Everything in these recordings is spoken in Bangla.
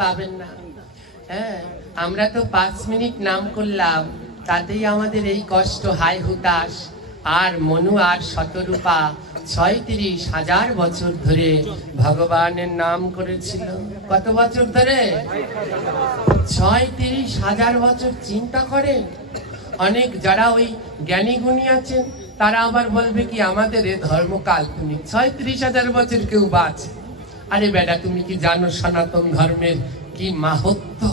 পাবেন না। হ্যাঁ, আমরা তো 5 মিনিট নাম করলাম, তাতেই আমাদের এই কষ্ট, হায় হুতাশ। আর মনু আর শতরূপা 36,000 বছর ধরে ভগবানের নাম করেছিল। কত বছর ধরে? 36,000 বছর। চিন্তা করেন। অনেক যারা ওই জ্ঞানী গুণী আছেন তারা আবার বলবে কি আমাদের এ ধর্ম কাল্পনিক, 36,000 বছর কেউ বাঁচে। আরে বেটা, তুমি কি জানো সনাতন ধর্মের কি মাহাত্ম্য?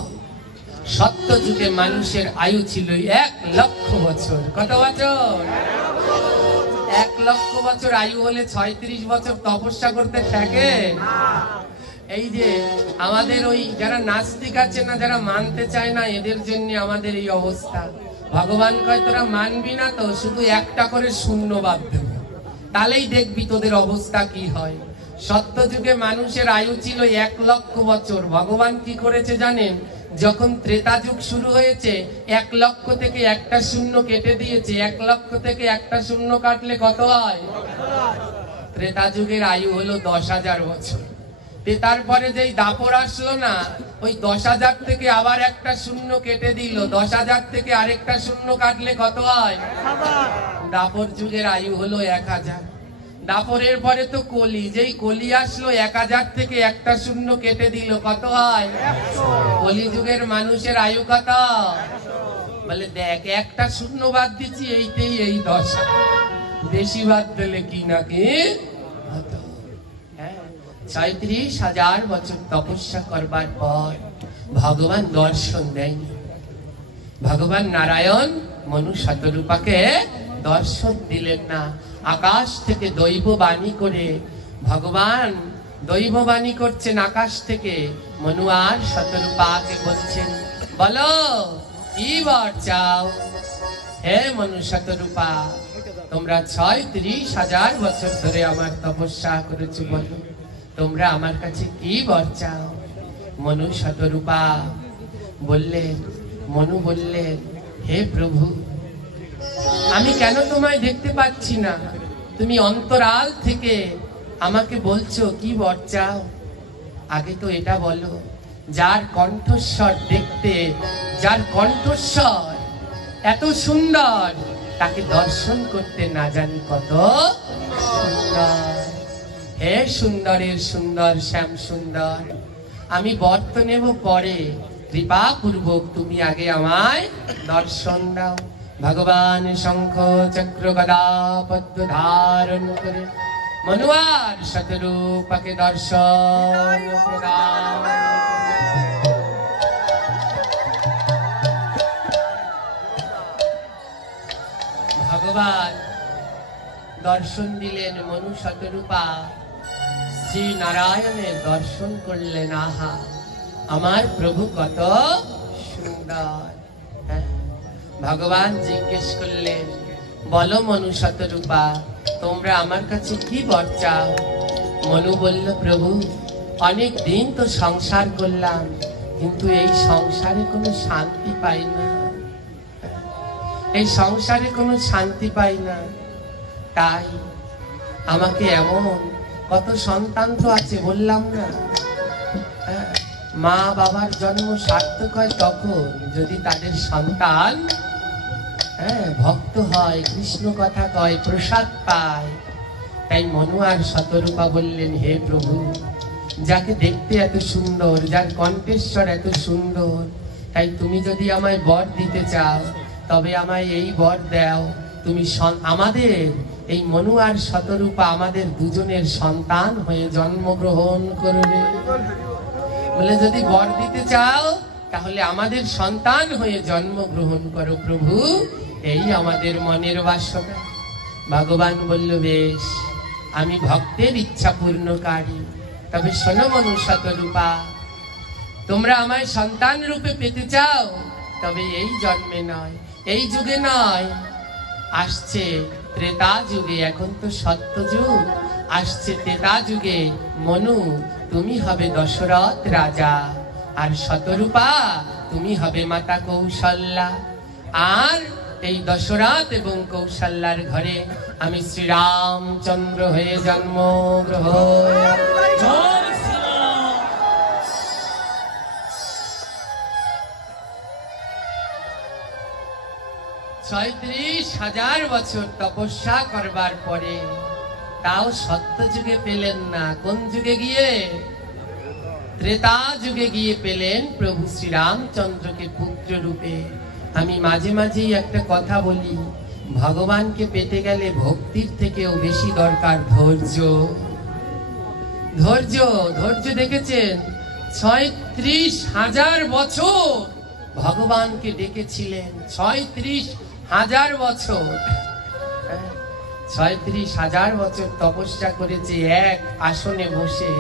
সত্য যুগে মানুষের আয়ু ছিল 1 লক্ষ বছর। কত বছর? 1 লক্ষ বছর আয়ু হলে 36 বছর তপস্যা করতে থাকে? এই যে আমাদের ওই যারা নাস্তিক আছে না, যারা মানতে চায় না, এদের জন্য আমাদের এই অবস্থা। ভগবান কয় তোরা মানবি না তো শুধু একটা করে শূন্য বাদ দেব, তাহলেই দেখবি তোদের অবস্থা কি হয়। সত্য যুগে মানুষের আয়ু ছিল 1 লক্ষ বছর। ভগবান কি করেছে জানেন? যখন ত্রেতা যুগ শুরু হয়েছে 1 লক্ষ থেকে একটা শূন্য কেটে দিয়েছে। 1 লক্ষ থেকে একটা শূন্য কাটলে কত হয়? ত্রেতা যুগের আয়ু হলো 10,000 বছর। তারপরে যেই দাপর আসলো না, ওই 10,000 থেকে আবার একটা শূন্য কেটে দিল। 10,000 থেকে আরেকটা শূন্য কাটলে কত হয়? দাপর যুগের আয়ু হলো 1,000। দাপরের পরে তো কলি, যেই কলি আসলো 1,000 থেকে একটা শূন্য কেটে দিল, কত হয়? কলি যুগের মানুষের আয়ু কত? বলে দেখ, একটা শূন্য বাদ দিচ্ছি, এইতেই এই 10, বেশি বাদ দিলে কি নাকি 36,000 বছর তপস্যা করবার পর ভগবান দর্শন দেয়নি। ভগবান নারায়ণ মনু শতরূপাকে দর্শন দিলেন না। আকাশ থেকে দৈববাণী করে ভগবান দৈববাণী করছেন আকাশ থেকে। মনু আর শতরূপাকে বলছেন, বলো কি বর চাও? হে মনু শতরূপা, তোমরা 36,000 বছর ধরে আমার তপস্যা করেছো, বলো তোমরা আমার কাছে কি বর চাও? মনু শতরূপা বললেন, মনু বললেন, হে প্রভু, আমি কেন তোমায় দেখতে পাচ্ছি না? তুমি অন্তরাল থেকে আমাকে বলছো কি বর চাও? আগে তো এটা বলো, যার কণ্ঠস্বর দেখতে, যার কণ্ঠস্বর এত সুন্দর, তাকে দর্শন করতে না জানি কত সুন্দর। হে সুন্দরের সুন্দর, শ্যাম সুন্দর, আমি বর তো নেব পরে, কৃপা পূর্বক তুমি আগে আমায় দর্শন দাও। ভগবান শঙ্খ চক্র গদা পদ্ম ধারণ করে মনু আর শতরূপাকে দর্শন প্রদান। ভগবান দর্শন দিলেন। মনু শতরূপা শ্রী নারায়ণের দর্শন করলেন। আহা, আমার প্রভু কত সুন্দর। ভগবান জিজ্ঞেস করলেন, বলো মনু শতরূপা, তোমরা আমার কাছে কি বর চাও? মনু বলল, প্রভু, অনেক দিন তো সংসার করলাম, কিন্তু এই সংসারে কোনো শান্তি পাই না। এই সংসারে কোনো শান্তি পাই না, তাই আমাকে এমন, কত সন্তান তো আছে বললাম না, মা বাবার জন্ম সার্থক হয় তখন যদি তাদের সন্তান ভক্ত হয়, কৃষ্ণ কথা কয়, প্রসাদ পায়। তাই মনু আর শতরূপা বললেন, হে প্রভু, যাকে দেখতে এত সুন্দর, যার কণ্ঠেশ্বর এত সুন্দর, তাই তুমি যদি আমায় বর দিতে চাও তবে আমায় এই বর দাও, তুমি আমাদের এই মনু আর শতরূপা আমাদের দুজনের সন্তান হয়ে জন্মগ্রহণ করবে। বলে যদি বর দিতে চাও তাহলে আমাদের সন্তান হয়ে জন্মগ্রহণ করো প্রভু, এই আমাদের মনের বাসনা। ভগবান বলল, বেশ, আমি ভক্তের ইচ্ছা পূর্ণকারী। তবে শোনো মনু শতরূপা, তোমরা আমায় সন্তান রূপে পেতে চাও, তবে এই জন্মে নয়, এই যুগে নয়, আসছে ত্রেতা যুগে। এখন তো সত্য যুগ, আসছে ত্রেতা যুগে। মনু, তুমি হবে দশরথ রাজা, আর শতরূপা তুমি হবে মাতা কৌশল্যা। আর এই দশরথ এবং কৌশল্যার ঘরে আমি শ্রীরামচন্দ্র হয়ে জন্মগ্রহণ। 36,000 বছর তপস্যা করবার পরে তাও সত্য যুগে পেলেন না। কোন যুগে গিয়ে? ত্রেতা যুগে গিয়ে পেলেন প্রভু শ্রীরামচন্দ্রকে পুত্র রূপে। আমি মাঝে মাঝেই একটা কথা বলি, ভগবানকে পেতে গেলে ভক্তির থেকেও বেশি দরকার ধৈর্য। ধৈর্য ধৈর্য দেখেছেন, 36,000 বছর ভগবানকে ডেকেছিলেন। 36,000 বছর, 36,000 বছর তপস্যা করেছে এক আসনে বসে।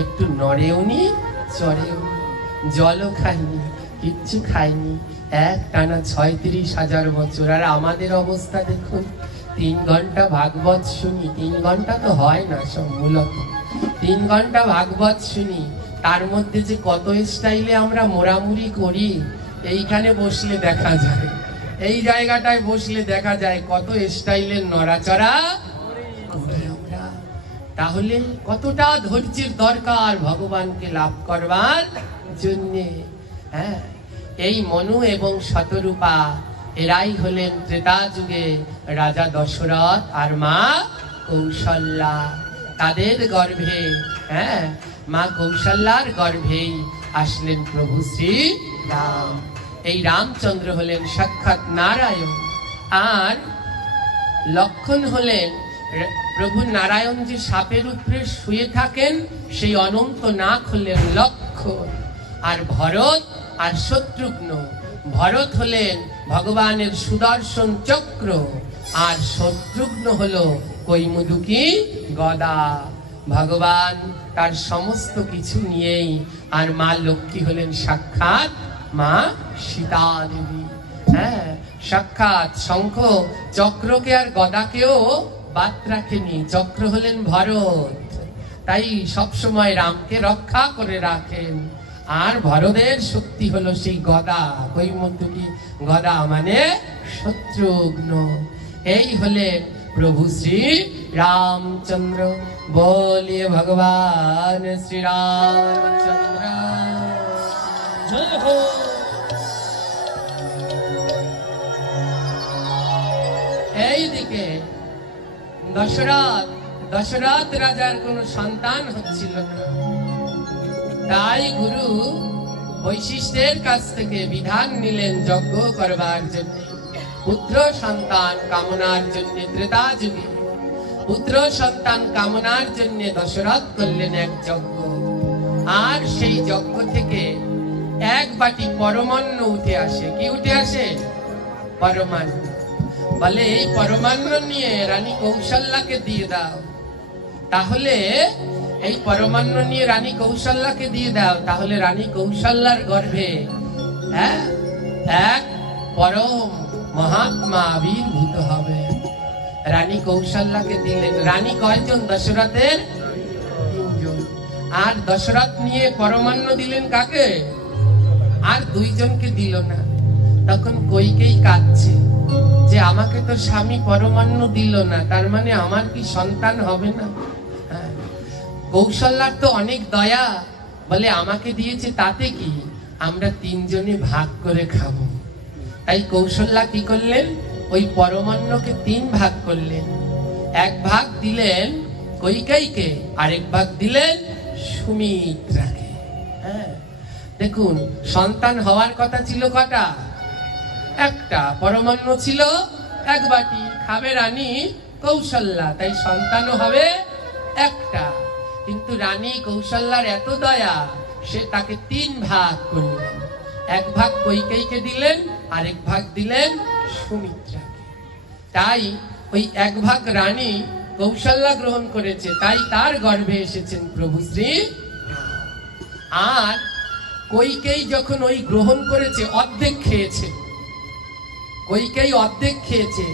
একটু নড়েওনি, চড়েওনি, জলও খায়নি, কিচ্ছু খায়নি, এক টানা 36,000 বছর। আর আমাদের অবস্থা দেখুন, 3 ঘন্টা ভাগবত শুনি। 3 ঘন্টা তো হয় না, সব মূলত 3 ঘন্টা ভাগবত শুনি। তার মধ্যে যে কত স্টাইলে আমরা মোড়ামুড়ি করি, এইখানে বসলে দেখা যায়, এই জায়গাটায় বসলে দেখা যায় কত স্টাইলের নড়াচড়া করি আমরা। তাহলে কতটা ধৈর্যের দরকার ভগবানকে লাভ করবার জন্যে। হ্যাঁ, এই মনু এবং শতরূপা এরাই হলেন ত্রেতা যুগে রাজা দশরথ আর মা কৌশল্যা। তাদের গর্ভে, হ্যাঁ, মা কৌশল্যার গর্ভেই আসলেন প্রভু শ্রী রাম। এই রামচন্দ্র হলেন সাক্ষাৎ নারায়ণ। আর লক্ষণ হলেন প্রভু নারায়ণ যে সাপের উপরে শুয়ে থাকেন, সেই অনন্ত নাক হলেন লক্ষণ। আর ভরত আর শত্রুঘ্ন, ভরত হলেন ভগবানের সুদর্শন চক্র, আর শত্রুঘ্ন হলো কৈমুদুকি গদা। ভগবান তার সমস্ত কিছু নিয়েই। আর মা লক্ষ্মী হলেন সাক্ষাৎ মা সীতা দেবী। হ্যাঁ, সাক্ষাৎ শঙ্খ চক্রকে আর গদাকেও বাদ রাখেনি। চক্র হলেন ভরত, তাই সবসময় রামকে রক্ষা করে রাখেন। আর ভরতের শক্তি হলো সেই গদা, কৈমুদুকি গদা মানে শত্রুঘ্ন। এই হলেন প্রভু শ্রী রামচন্দ্র। বলিয়ে ভগবান শ্রী রামচন্দ্র জয় হো। এইদিকে দশরথ রাজার কোনো সন্তান হচ্ছিল না। তাই গুরু বৈশিষ্ট্যের কাছ থেকে বিধান নিলেন যজ্ঞ করবার জন্য। পুত্র সন্তান কামনার জন্য ত্রেতা যুগে পুত্র সন্তান কামনার জন্য দশরথ করলেন এক যজ্ঞ। আর সেই যজ্ঞ থেকে এক বাটি পরমান্ন উঠে আসে। কি উঠে আসে? পরমান্ন। বলে এই পরমান্ন নিয়ে রানী কৌশল্যাকে দিয়ে দাও। তাহলে এই পরমান্ন নিয়ে রানী কৌশল্যাকে দিয়ে দাও, তাহলে রানী কৌশল্যার গর্ভে এক পরম মহাত্মা আবির্ভূত হবে। রানী কৌশল্যাকে দিলেন। রানী কয়জন? দশরথের 3 জন। আর দশরথ নিয়ে পরমান্ন দিলেন কাকে? আর 2 জনকে দিল না। তখন কইকেই কাঁদছে যে আমাকে তো স্বামী পরমান্ন দিল না, তার মানে আমার কি সন্তান হবে না? কৌশল্যার তো অনেক দয়া, বলে আমাকে দিয়েছে তাতে কি, আমরা 3 জনে ভাগ করে খাবো। তাই কৌশল্যা কি করলেন? ওই পরমান্নকে 3 ভাগ করলেন। 1 ভাগ দিলেন কইকেয়ীকে, আরেক ভাগ দিলেন সুমিত্রাকে। হ্যাঁ, দেখুন সন্তান হওয়ার কথা ছিল কটা? একটা। পরমান্ন ছিল 1 বাটি, খাবে রানী কৌশল্যা, তাই সন্তানও হবে একটা। কিন্তু রানী কৌশল্যার এত দয়া, সে তাকে 3 ভাগ করলেন। 1 ভাগ কইকেয়ীকে দিলেন, আরেক ভাগ দিলেন সুমিত্রাকে। তাই ওই 1 ভাগ রানী কৌশল্যা গ্রহণ করেছে, তাই তার গর্ভে এসেছেন প্রভু শ্রী। আর কইকেয়ী যখন ওই গ্রহণ করেছে, অর্ধেক খেয়েছে। কইকেয়ী অর্ধেক খেয়েছে।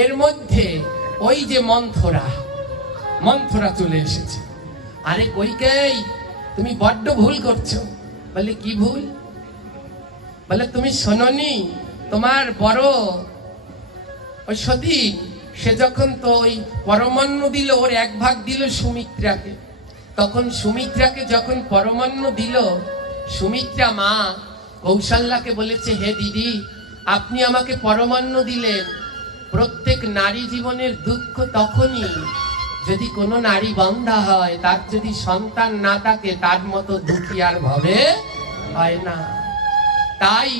এর মধ্যে ওই যে মন্থরা চলে এসেছে। আরে কইকেয়ী, তুমি বড্ড ভুল করছো। বলে কি ভুল? বলে তুমি শোনোনি, তোমার বড় ওই সতী, সে যখন তো ওই পরমান্ন দিল, ওর 1 ভাগ দিল সুমিত্রাকে। তখন সুমিত্রাকে যখন পরমান্ন দিল, সুমিত্রা মা কৌশল্যাকে বলেছে, হে দিদি, আপনি আমাকে পরমান্ন দিলেন। প্রত্যেক নারী জীবনের দুঃখ তখনই যদি কোনো নারী বন্ধা হয়, তার যদি সন্তান না থাকে, তার মতো দুঃখী আর ভাবে হয় না। তাই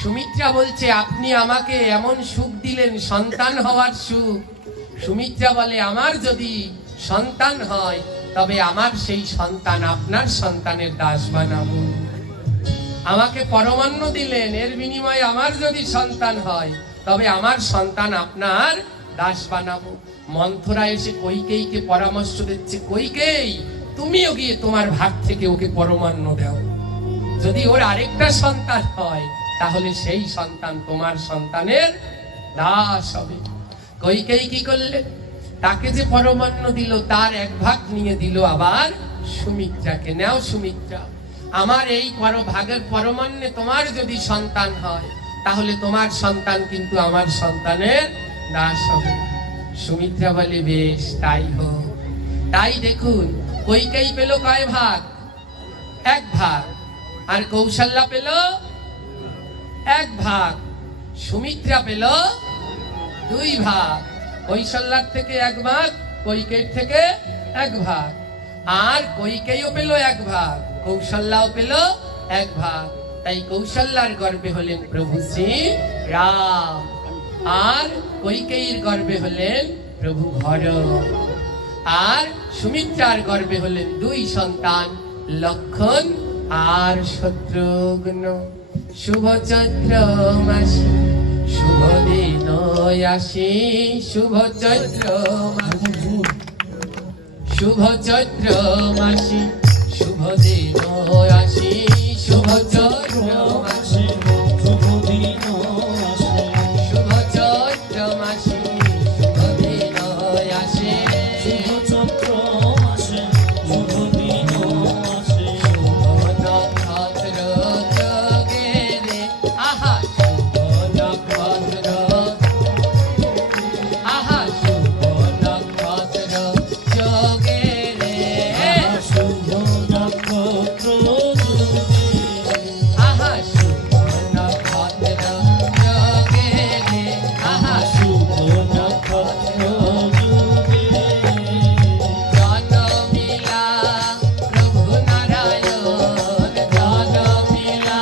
সুমিত্রা বলছে আপনি আমাকে এমন সুখ দিলেন, সন্তান হওয়ার সুখ। সুমিত্রা বলে আমার যদি সন্তান হয় তবে আমার সেই সন্তান আপনার সন্তানের দাস বানাবো। আমাকে পরমান্ন দিলেন, এর বিনিময়ে আমার যদি সন্তান হয় তবে আমার সন্তান আপনার দাস বানাবো। মন্থরা এসে কৈকেয়ীকে পরামর্শ দিচ্ছে, কৈকেয়ী তুমিও গিয়ে তোমার ভাগ থেকে ওকে পরমান্ন দাও। যদি ওর আরেকটা সন্তান হয় তাহলে সেই সন্তান তোমার সন্তানের দাস হবে। কৈকেয়ী কি করলেন? তাকে যে পরমান্ন দিল তার এক ভাগ নিয়ে দিল আবার সুমিত্রাকে। নাও সুমিত্রা, আমার এই ভাগের পরমান্নে তোমার যদি সন্তান হয় তাহলে তোমার সন্তান কিন্তু আমার সন্তানের দাস হবে। সুমিত্রা বলে বেশ তাই হোক। তাই দেখুন কৈকেয়ী পেল কয় ভাগ? এক ভাগ। আর কৌশল্যা পেল এক ভাগ। সুমিত্রা পেল দুই ভাগ। কৌশল্যার থেকে এক ভাগ, কৈকেয়ীর থেকে এক ভাগ। আর কৈকেয়ীও পেল এক ভাগ, কৌশল্যাও পেল এক ভাগ। তাই কৌশল্যার গর্ভে হলেন প্রভু শ্রী রাম, আর কৈকেয়ীর গর্ভে হলেন প্রভু ভরত। আর সুমিত্রার গর্ভে হলেন দুই সন্তান, লক্ষণ আর শত্রুঘ্ন। শুভ চৈত্র মাসে শুভ দিন আসি, শুভ চৈত্র মাসে শুভ চৈত্র মাসে শুভ দিন আসি, শুভ চৈত্র মাসে শুভ দিন আসে, শুভ চৈত্র মাসে শুভ দিন আসে, শুভ চৈত্র মাসে শুভ দিন আসে, শুভ নক্ষত্র যোগে রে, আহা শুভ নক্ষত্র, আহা শুভ নক্ষত্র যোগে রে, শুভ নক্ষত্র আহা শুভ নক্ষত্র যোগে রে, আহা শুভ নক্ষত্র জনমিলা প্রভু নারায়ণ, জনমিলা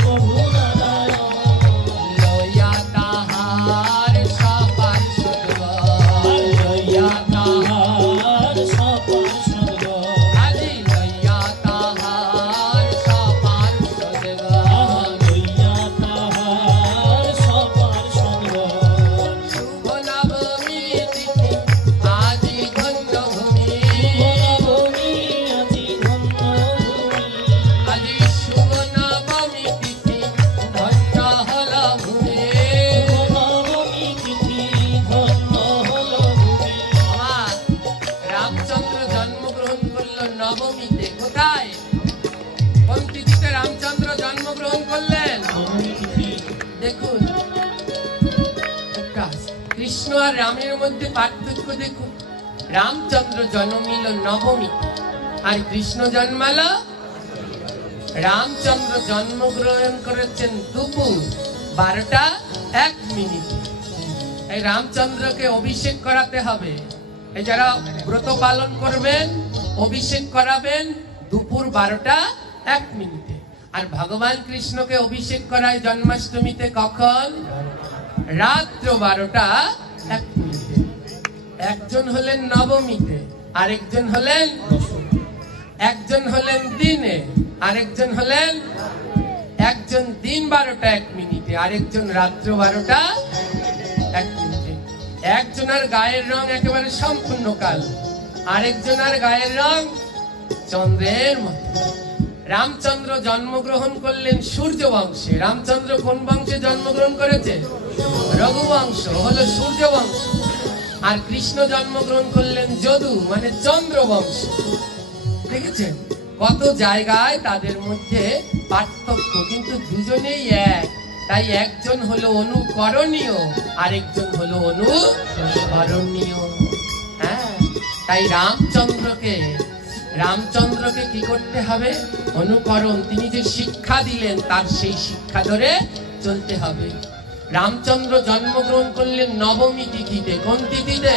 প্রভু নারায়ণ, লয়া তাহার সপার সুদগণ, লয়া তাহার সপার সুদগণ, আজি লয়া তাহার সপার সুদগণ, লয়া তাহার সপার সুদগণ। শুভ নবমী তিথি আজি ধন্য ভূমি, শুভ নবমী আজি ধন্য ভূমি, আজি শুভ নবমী তিথি ধন্য হল ভূমি, শুভ নবমী তিথি ধন্য হল ভূমি। আমার রামচন্দ্র জন্মগ্রহণ করলো নবমীতে। কোথায়? কোন তিথিতে রামচন্দ্র জন্মগ্রহণ করলেন? দেখুন একটা কৃষ্ণ আর রামের মধ্যে পার্থক্য দেখুন। রামচন্দ্র জন্মিল নবমী আর কৃষ্ণ জন্মালো। রামচন্দ্র জন্মগ্রহণ করেছেন দুপুর 12:01। এই রামচন্দ্রকে অভিষেক করাতে হবে। এই যারা ব্রত পালন করবেন অভিষেক করাবেন দুপুর 12:01। আর ভগবান কৃষ্ণকে অভিষেক করায় জন্মাষ্টমীতে কখন? রাত্র 12:01। একজন হলেন নবমীতে, আরেকজন হলেন দিনে, আরেকজন হলেন একজন দিন 12:01, আরেকজন রাত্র 12:01। একজনের গায়ের রং একেবারে সম্পূর্ণ কালো, আরেকজনের গায়ের রং চন্দ্রের মতো। রামচন্দ্র জন্মগ্রহণ করলেন সূর্য বংশে। রামচন্দ্র কোন বংশে জন্মগ্রহণ করেছে? রঘুবংশ, হলো সূর্য বংশ। আর কৃষ্ণ জন্মগ্রহণ করলেন যদু, মানে চন্দ্র বংশ। দেখেছেন কত জায়গায় তাদের মধ্যে পার্থক্য, কিন্তু দুজনেই এক। তাই একজন হলো অনুকরণীয়, আরেকজন হলো অনুসরণীয়। হ্যাঁ, তাই রামচন্দ্রকে রামচন্দ্রকে কি করতে হবে? অনুকরণ। তিনি যে শিক্ষা দিলেন তার সেই শিক্ষা ধরে চলতে হবে। রামচন্দ্র জন্মগ্রহণ করলেন নবমী তিথিতে। কোন তিথিতে?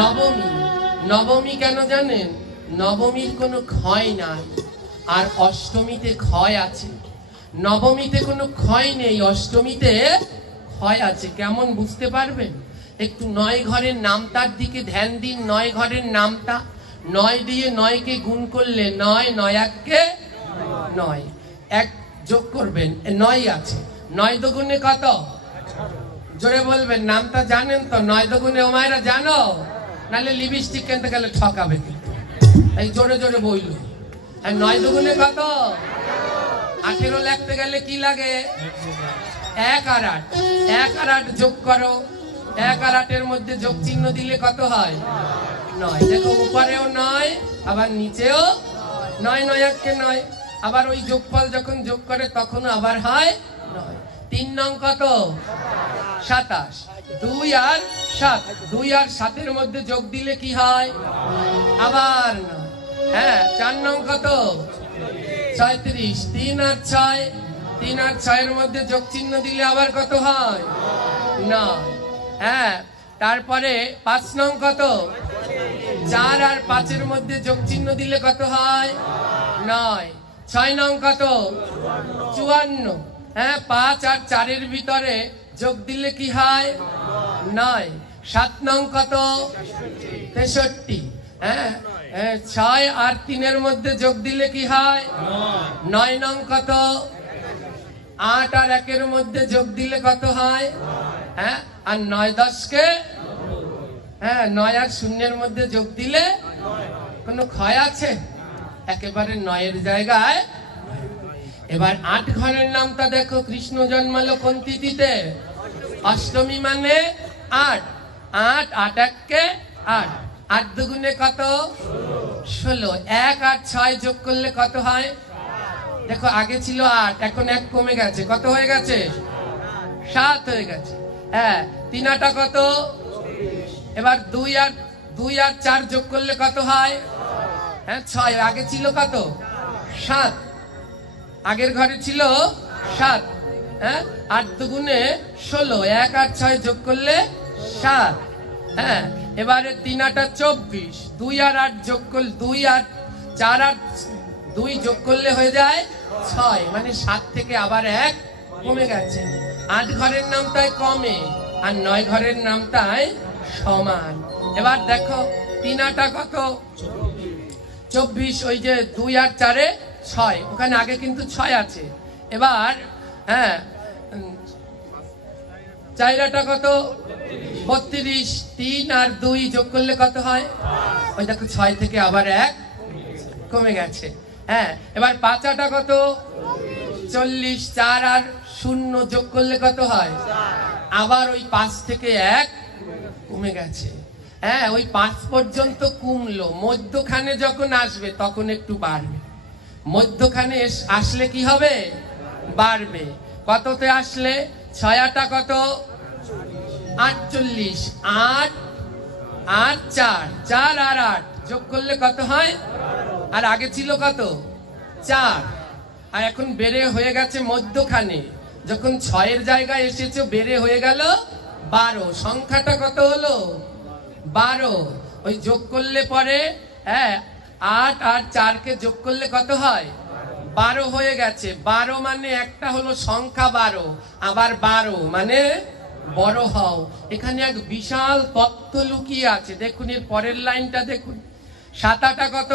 নবমী। নবমী কেন জানেন? নবমীর কোনো ক্ষয় নাই, আর অষ্টমীতে ক্ষয় আছে। নবমীতে কোনো ক্ষয় নেই, অষ্টমীতে ক্ষয় আছে। কেমন বুঝতে পারবেন? একটু 9 ঘরের নামতার দিকে ধ্যান দিন। 9 ঘরের নামতা, 9 দিয়ে 9কে গুণ করলে 9, 9 এককে 9, 1 যোগ করবেন, 9 আছে। 9 দুগুণে কত? জোরে বলবেন, নামটা জানেন তো? 9 দুগুণে ও মায়েরা জানো? নাহলে লিপস্টিক কিনতে গেলে ঠকাবে কিন্তু। এই জোরে জোরে বইল। আর 9 দুগুণে কত? 18 লিখতে গেলে কি লাগে? 1 আর 8। 1 আর 8 যোগ করো। 1 আর 8 এর মধ্যে যোগ চিহ্ন দিলে কত হয়? 9। দেখো, উপরেও 9, আবার নিচেও 9, 9 এককে 9। আবার ওই যোগফল যখন যোগ করে তখন আবার হয় 9। 3 নং কত? 27। 2 আর 7, 2 আর 7 এর মধ্যে যোগ দিলে কি হয়? আবার 9। হ্যাঁ, 4 নং কত? 36। 3 আর 6, 3 আর 6 এর মধ্যে যোগ চিহ্ন দিলে আবার কত হয়? 9। হ্যাঁ, তারপরে 5 নং কত? 4 আর 5 এর মধ্যে যোগ চিহ্ন দিলে কত হয়? 9। 6 নং কত? 54। হ্যাঁ, 5 আর 4 এর ভিতরে যোগ দিলে কি হয়? 9। 7 নং কত? 63। হ্যাঁ, 6 আর 3 এর মধ্যে যোগ দিলে কি হয়? 9 নং কত? 8 আর 1 এর মধ্যে যোগ দিলে কত হয়? হ্যাঁ, আর 9 10 কে, হ্যাঁ, 9 আর 0 এর মধ্যে যোগ দিলে কোনো ক্ষয় আছে? একেবারে 9 এর জায়গায়। এবার 8 ঘরের নামটা দেখো। কৃষ্ণ জন্মালো কোন তিথিতে? অষ্টমী মানে 8। 8, 8 এককে 8। 8 দুগুণে কত? 16। 1 আর 6 যোগ করলে কত হয়? দেখো, আগে ছিল 8, এখন 1 কমে গেছে। কত হয়ে গেছে? 7 হয়ে গেছে। হ্যাঁ, 3 আটা কত? এবার 2 আর 4 যোগ করলে কত হয়? হ্যাঁ, 6। আগে ছিল কত? 7। আগের ঘরে ছিল 7। হ্যাঁ, 8 দুগুণে 16। 1 আর 6 যোগ করলে 7। হ্যাঁ, এবারে 3 আটা 24। 2 আর 8 যোগ করলে 2 আর 4 আর 2 যোগ করলে হয়ে যায় 6। মানে 7 থেকে আবার 1 কমে গেছে। 8 ঘরের নামটাই কমে, আর 9 ঘরের নামটাই সমান। এবার দেখো, 3 আটা কত? 24। ওই যে 2 আর 4 এ 6, ওখানে আগে কিন্তু 6 আছে। এবার হ্যাঁ, 4 আটা কত? 32। 3 আর 2 যোগ করলে কত হয়? ওই দেখো, 6 থেকে আবার 1 কমে গেছে। হ্যাঁ, এবার 5 আটা কত? 40। 4 আর 0 যোগ করলে কত হয়? আবার ওই 5 থেকে 1 কমে গেছে। হ্যাঁ, ওই 5 পর্যন্ত কমলো। মধ্যখানে যখন আসবে তখন একটু বাড়বে। মধ্যখানে আসলে কি হবে? বাড়বে। কততে আসলে? 6 আটা কত? 48। 8 আর 4, 4 আর 8 যোগ করলে কত হয়? আর আগে ছিল কত? 4। আর এখন বেড়ে হয়ে গেছে মধ্যখানে। যখন 6 এর জায়গায় এসেছে বেড়ে হয়ে গেল 12। সংখ্যাটা কত হলো? 12। ওই যোগ করলে পরে, হ্যাঁ, 8 আর 4 কে যোগ করলে কত হয়? 12 হয়ে গেছে। 12 মানে একটা হলো সংখ্যা 12, আবার 12 মানে বড় হও। এখানে এক বিশাল তত্ত্ব লুকিয়ে আছে। দেখুন, এর পরের লাইনটা দেখুন। 7 আটা কত?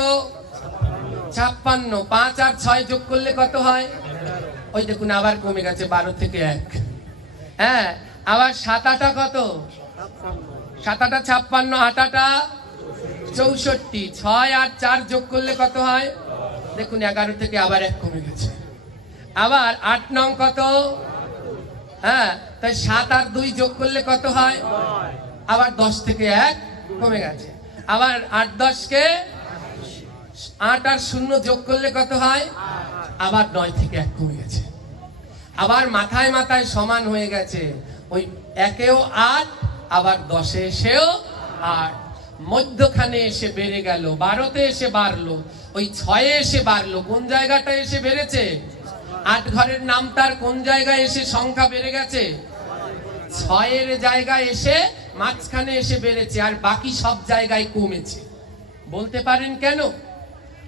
56। 5 আর 6 যোগ করলে কত হয়? ওই দেখুন, আবার কমে গেছে 12 থেকে 1। হ্যাঁ, আবার 7 আটা কত? 7 আটা 56। 8 আটা 64। 6 আর 4 যোগ করলে কত হয়? দেখুন, 11 থেকে আবার 1 কমে গেছে। আবার 8 নং কত? হ্যাঁ, তাই 7 আর 2 যোগ করলে কত হয়? আবার 10 থেকে 1 কমে গেছে। আবার 8 10 কে 8 আর 0 যোগ করলে কত হয়? আবার 9 থেকে 1 কমে গেছে। আবার মাথায় মাথায় সমান হয়ে গেছে। ওই 1এও 8, আবার 10 এ এসেও 8। মধ্যখানে এসে বেড়ে গেল, 12তে এসে বাড়লো, ওই 6-এ এসে বাড়লো। কোন জায়গাটা এসে বেড়েছে? 8 ঘরের নাম তার কোন জায়গায় এসে সংখ্যা বেড়ে গেছে? 6-এর জায়গায় এসে মাঝখানে এসে বেড়েছে, আর বাকি সব জায়গায় কমেছে। বলতে পারেন কেন?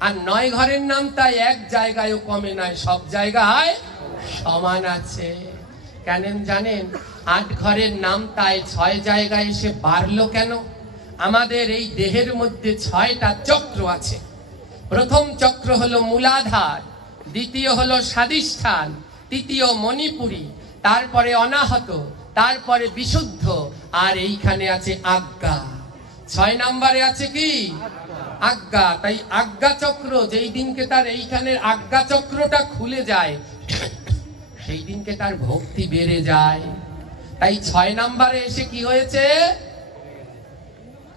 আর 9 ঘরের নাম তাই এক জায়গায়ও কমে নাই, সব জায়গায় সমান আছে। কেন জানেন? 8 ঘরের নাম তাই 6 জায়গায় এসে বাড়লো কেন? আমাদের এই দেহের মধ্যে 6টা চক্র আছে। প্রথম চক্র হলো মূলাধার, দ্বিতীয় হলো স্বাধিষ্ঠান, তৃতীয় মণিপুরী, তারপরে অনাহত, তারপরে বিশুদ্ধ, আর এইখানে আছে আজ্ঞা। 6 নম্বরে আছে কি? আজ্ঞা। তাই আজ্ঞা চক্র যেই দিনকে তার এইখানের আজ্ঞা চক্রটা খুলে যায়, সেই দিনকে তার ভক্তি বেড়ে যায়। তাই 6 নম্বরে এসে কি হয়েছে?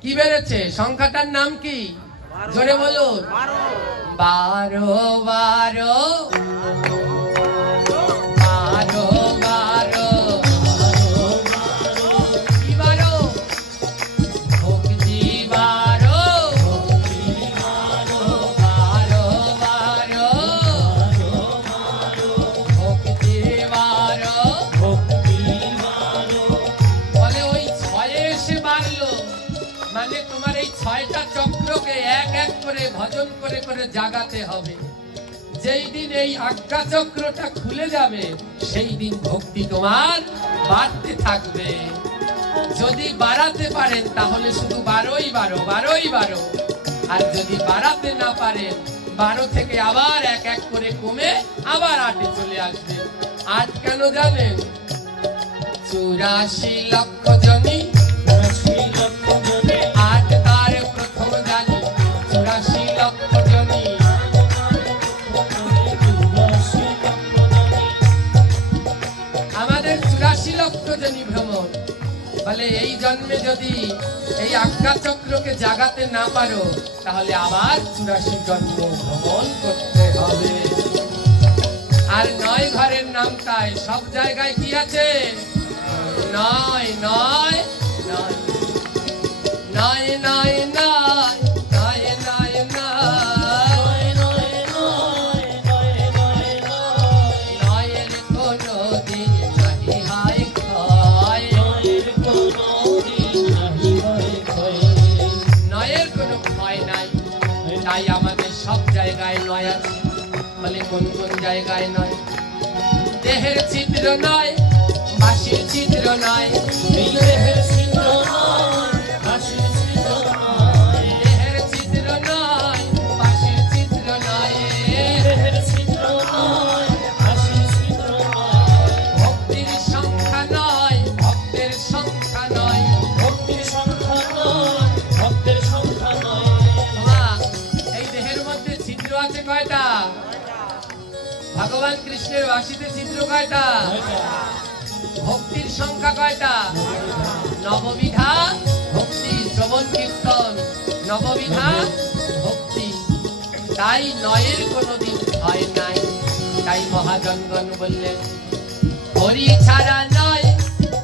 কি বেড়েছে? সংখ্যাটার নাম কি? জোরে বলুন। 12 মানে তোমার এই 6টা চক্রকে এক এক করে ভজন করে করে জাগাতে হবে। যেই দিন এই আজ্ঞা চক্রটা খুলে যাবে, সেই দিন ভক্তি তোমার বাড়তে থাকবে। যদি বাড়াতে পারেন তাহলে শুধু 12ই 12, আর যদি বাড়াতে না পারেন 12 থেকে আবার এক এক করে কমে আবার 8-এ চলে আসবে। 8 কেন জানেন? 84 লক্ষ জনি, 8 তার প্রথম জানি, 84 লক্ষ জনি। আমাদের 84 লক্ষ জনি ভ্রমণ। বলে এই জন্মে যদি এই আজ্ঞা চক্রকে জাগাতে না পারো, তাহলে আবার 84 জন্ম ভ্রমণ করতে হবে। আর 9 ঘরের নাম তাই সব জায়গায় কি আছে? 9 9 9 9 9 9 তাই আমাদের সব জায়গায় 9 আছে। বলে কোন কোন জায়গায় 9? দেহের ছিদ্র 9, বাঁশির ছিদ্র 9, দেহের ছিদ্র 9, বাঁশির ছিদ্র 9, দেহের ছিদ্র 9, বাঁশির ছিদ্র 9, দেহের ছিদ্র 9, বাঁশির ছিদ্র 9। ভক্তির সংখ্যা 9, ভক্তের সংখ্যা 9, ভক্তির সংখ্যা 9, ভক্তের সংখ্যা 9। এই দেহের মধ্যে ছিদ্র আছে কয়টা? ভগবান কৃষ্ণের বাঁশিতে ছিদ্র কয়টা? ভক্তির সংখ্যা কয়টা? 9বিধা ভক্তি, শ্রবণ কীর্তন 9বিধা ভক্তি। তাই 9-এর কোনোদিন হয় নাই। তাই মহাজনগণ বললেন হরি ছাড়া নয়,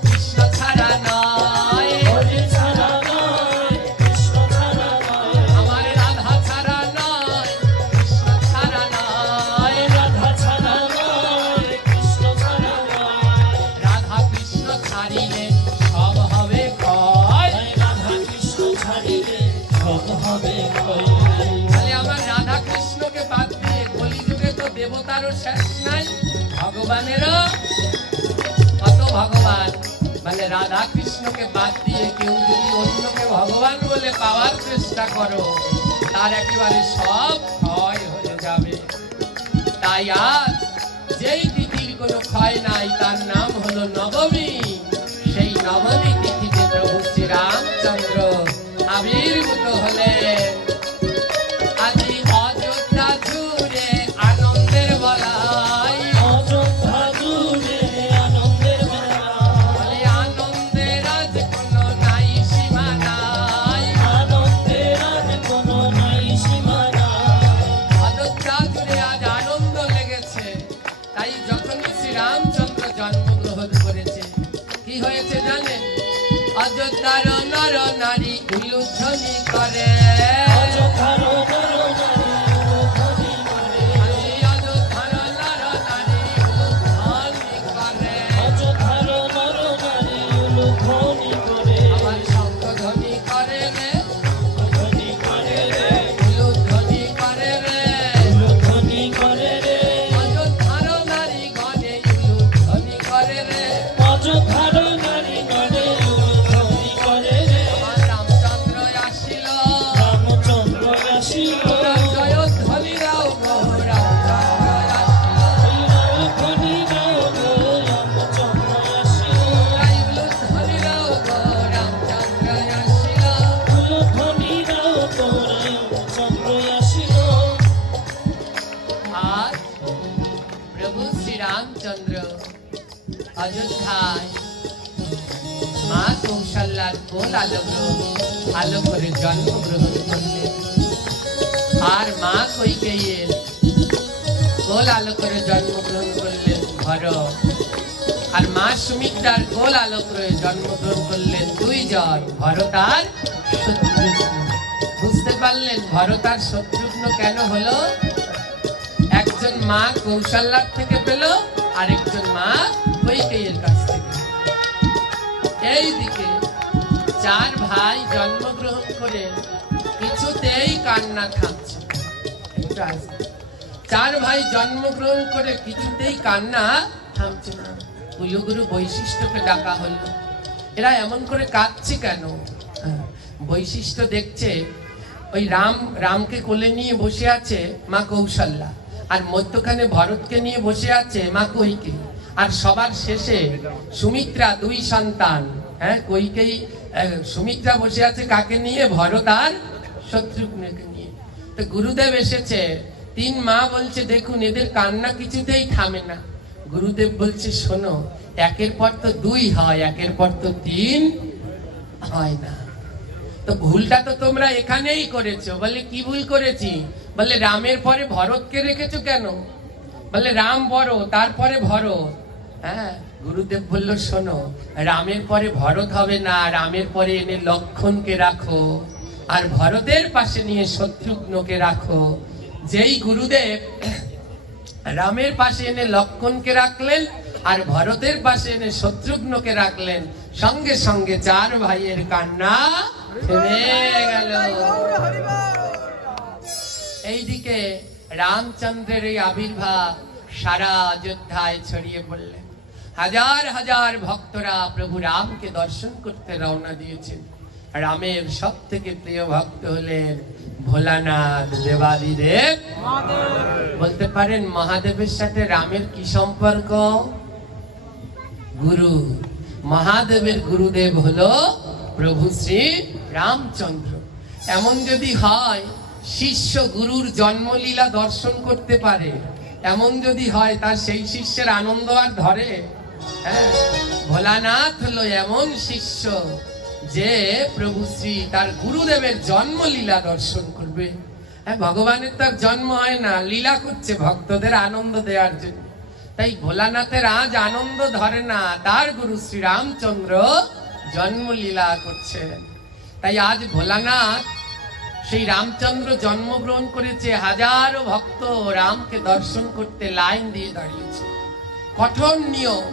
কৃষ্ণ ছাড়া নয়, হরি ছাড়া নয়, কৃষ্ণ ছাড়া নয়, আমার রাধা ছাড়া নয়, কৃষ্ণ ছাড়া নয়, রাধা ছাড়া নয়, কৃষ্ণ ছাড়া নয়। রাধা কৃষ্ণ ছাড়িলে সব হবে ক্ষয়, রাধা কৃষ্ণ ছাড়িলে সব হবে ক্ষয়। তাহলে আমার রাধা কৃষ্ণকে বাদ দিয়ে কলিযুগে তো দেবতারও শেষ নাই, ভগবানেরও কত ভগবান। মানে রাধা কৃষ্ণকে বাদ দিয়ে কেউ যদি অন্যকে ভগবান বলে পাওয়ার চেষ্টা করো, তার একেবারে সব ক্ষয় হয়ে যাবে। তাই আজ যেই তিথির কোনো ক্ষয় নাই, তার নাম হলো নবমী। সেই নবমী তিথিতে প্রভু শ্রী রামচন্দ্র আবির্ভূত হলেন। আজি অযোধ্যা জুড়ে আনন্দের বলাই, অযোধ্যা জুড়ে আনন্দের বলাই, আনন্দের আজ কোনো নাই সীমা নাই, আনন্দের আজ কোনো নাই সীমা নাই। অযোধ্যা জুড়ে আজ আনন্দ লেগেছে। তাই যখনই শ্রী রামচন্দ্র জন্মগ্রহণ করেছে, কি হয়েছে জানেন? অযোধ্যার নর নারী উলুধ্বনি রামচন্দ্র অযোধ্যায় মা কৌশল্যার কোল আলো করে জন্মগ্রহণ করলেন। আর মা কৈকেয়ীর কোল আলো করে জন্মগ্রহণ করলেন ভরত। আর মা সুমিত্রার কোল আলো করে জন্মগ্রহণ করলেন দুইজন, ভরত আর শত্রুঘ্ন। বুঝতে পারলেন ভরত আর শত্রুঘ্ন কেন হলো? একজন মা কৌশল্যার থেকে পেল, আরেকজন মা কৈকেয়ীর কাছ থেকে। এইদিকে চার ভাই জন্মগ্রহণ করে কিছুতেই কান্না থামছে। চার ভাই জন্মগ্রহণ করে কিছুতেই কান্না থামছে না। কুলগুরু বৈশিষ্ট্যকে ডাকা হলো। এরা এমন করে কাঁদছে কেন? বৈশিষ্ট্য দেখছে ওই রামকে কোলে নিয়ে বসে আছে মা কৌশল্যা, আর মধ্যখানে ভরতকে নিয়ে বসে আছে মা কৈকেয়ী, আর সবার শেষে সুমিত্রা, দুই সন্তান। কৈকেয়ী সুমিত্রা বসে আছে কাকে নিয়ে? ভরত আর শত্রুঘ্নকে নিয়ে। তো গুরুদেব এসেছে, তিন মা বলছে দেখুন এদের কান্না কিছুতেই থামে না। গুরুদেব বলছে শোনো, একের পর তো দুই হয়, একের পর তো তিন হয় না। তো ভুলটা তো তোমরা এখানেই করেছো। বলে কি ভুল করেছি? বলে রামের পরে ভরতকে রেখেছো কেন? বলে রাম বড়, তারপরে ভরত। গুরুদেব বলল শোনো, রামের পরে ভরত হবে না, রামের পরে এনে লক্ষণকে রাখো, আর ভরতের পাশে নিয়ে শত্রুঘ্নকে রাখো। যেই গুরুদেব রামের পাশে এনে লক্ষণকে রাখলেন আর ভরতের পাশে এনে শত্রুঘ্নকে রাখলেন, সঙ্গে সঙ্গে চার ভাইয়ের কান্না থেমে গেল। এইদিকে রামচন্দ্রের এই আবির্ভাব সারা অযোধ্যায় ছড়িয়ে পড়লেন। হাজার হাজার ভক্তরা প্রভু রামকে দর্শন করতে রওনা দিয়েছেন। রামের সব থেকে প্রিয় ভক্ত হলেন ভোলানাথ দেবাদিদেব। বলতে পারেন মহাদেবের সাথে রামের কি সম্পর্ক? গুরু। মহাদেবের গুরুদেব হলো প্রভু শ্রী রামচন্দ্র। এমন যদি হয় শিষ্য গুরুর জন্মলীলা দর্শন করতে পারে, এমন যদি হয় তার সেই শিষ্যের আনন্দ আর ধরে? ভোলানাথ হলো এমন শিষ্য যে প্রভু শ্রী তার গুরুদেবের জন্মলীলা দর্শন করবে। ভগবানের তার জন্ম হয় না, লীলা করছে ভক্তদের আনন্দ দেওয়ার জন্য। তাই ভোলানাথের আজ আনন্দ ধরে না, তার গুরু শ্রী রামচন্দ্র জন্মলীলা করছেন। তাই আজ ভোলানাথ সেই রামচন্দ্র জন্মগ্রহণ করেছে, হাজারো ভক্ত রামকে দর্শন করতে লাইন দিয়ে দাঁড়িয়েছে। কঠোর নিয়ম,